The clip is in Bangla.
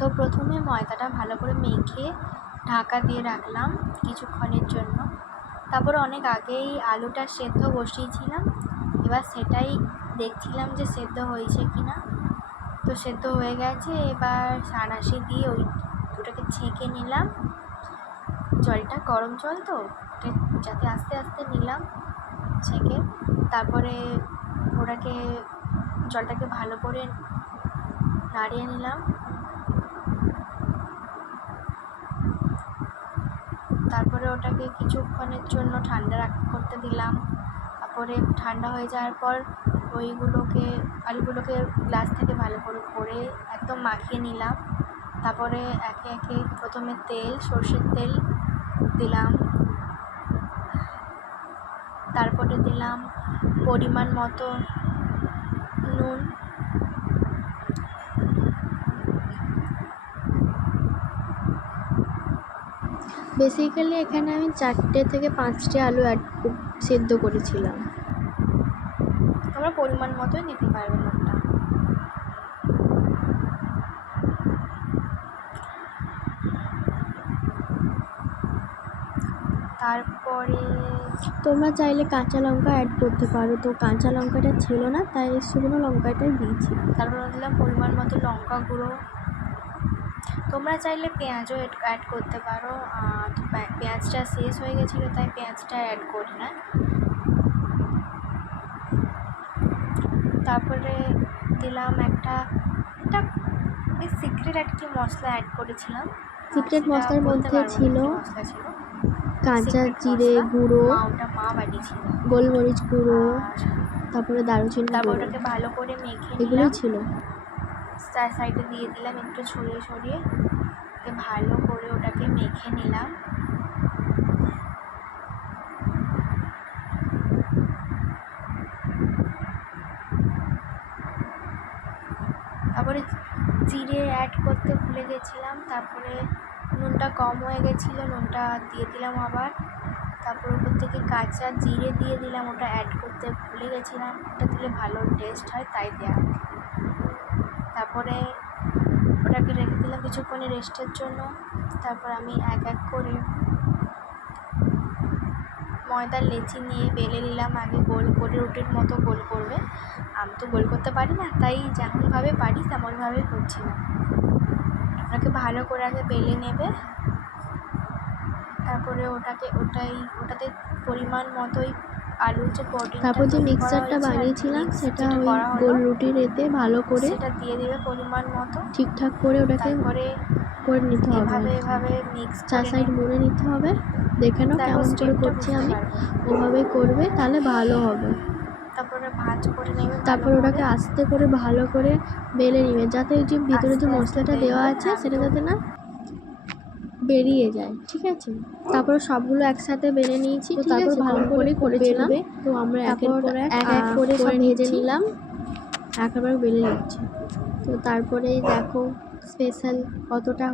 তো প্রথমে ময়দাটা ভালো করে মেখে ঢাকা দিয়ে রাখলাম কিছুক্ষণের জন্য। তারপরে অনেক আগেই আলুটা সেদ্ধ বসিয়েছিলাম, এবার সেটাই দেখছিলাম যে সেদ্ধ হয়েছে কি না। তো সেদ্ধ হয়ে গেছে, এবার সাঁড়াশি দিয়ে ওটাকে ছেঁকে নিলাম। জলটা গরম জল তো, যাতে আস্তে আস্তে নিলাম ছেঁকে। তারপরে ওটাকে জলটাকে ভালো করে নাড়িয়ে নিলাম। তারপরে ওটাকে কিছুক্ষণের জন্য ঠান্ডা করতে দিলাম। তারপরে ঠান্ডা হয়ে যাওয়ার পর আলুগুলোকে গ্লাস থেকে ভালো করে একদম মাখিয়ে নিলাম। তারপরে একে একে প্রথমে সর্ষের তেল দিলাম, তারপরে দিলাম পরিমাণ মতো নুন, বেসিক্যালি এখানে আমি 4টে থেকে 5টে আলু সেদ্ধ করেছিলাম। তোমরা পরিমাণ মতোই নিতে পারবে নুনটা। তারপরে তোমরা চাইলে কাঁচা লঙ্কা অ্যাড করতে পারো, তো কাঁচা লঙ্কাটা ছিল না তাই শুকনো লঙ্কাটাই দিয়েছি। তারপরে দিলাম পরিমাণ মতো লঙ্কা গুঁড়ো। তোমরা চাইলে পেঁয়াজও অ্যাড করতে পারো, তো পেঁয়াজটা শেষ হয়ে গেছিলো তাই পেঁয়াজটা অ্যাড করি না। তারপরে দিলাম একটা সিক্রেট একটি মশলা অ্যাড করেছিলাম। সিক্রেট মশলার মধ্যে ছিল কাঁচা জিরে গুঁড়ো, ওটা মা বানিয়েছিল, গোলমরিচ গুঁড়ো, তারপরে দারুচিনি তারপর গুঁড়ো, ওটাকে ভালো করে মেখে এগুলোই ছিল। সাইডে দিয়ে দিলাম একটু ছড়িয়ে ভালো করে ওটাকে মেখে নিলাম। তারপরে জিরে অ্যাড করতে ভুলে গেছিলাম, তারপরে নুনটা কম হয়ে গেছিলো, নুনটা দিয়ে দিলাম আবার। তারপর ওপর থেকে কাঁচা জিরে দিয়ে দিলাম, ওটা অ্যাড করতে ভুলে গেছিলাম, ওটা দিলে ভালো টেস্ট হয় তাই দেওয়া। তারপরে ওটাকে রেখে দিলাম কিছুক্ষণ রেস্টের জন্য। তারপর আমি এক এক করে ময়দার লেচি নিয়ে বেলে নিলাম। আগে গোল করে রুটির মতো গোল করবে, আমি তো গোল করতে পারি না তাই যেমনভাবে পারি তেমনভাবেই করছিলাম। ওটাকে ভালো করে আগে বেলে নেবে, তারপরে ওটাতে পরিমাণ মতোই আলুর যে প্রোটিন, তারপর যে মিক্সচারটা বানিয়েছিলাম সেটা ওই গোল রুটির এতে ভালো করে সেটা দিয়ে দেবে পরিমাণ মতো, ঠিকঠাক করে ওটাকে করে নিতে হবে। এভাবে মিক্স 4 সাইড মুড়ে নিতে হবে। দেখে নাও কেমন করে করছি আমি, ওভাবেই করবে তাহলে ভালো হবে। তারপরে ভাঁজ করে নেবে, তারপর ওটাকে আস্তে করে ভালো করে বেলে নিবে, যাতে ওই যে ভিতরে যে মশলাটা দেওয়া আছে সেটা যাতে না বেরিয়ে যায়, ঠিক আছে। তারপর সবগুলো একসাথে বেলে নিয়েছি, তো তারপর ভালো করে করেছিলাম। তো আমরা একের পর এক করে সব ভেজে নিলাম, একেবারে বেলে নিচ্ছি। তো তারপরেই দেখো স্পেশাল কতটা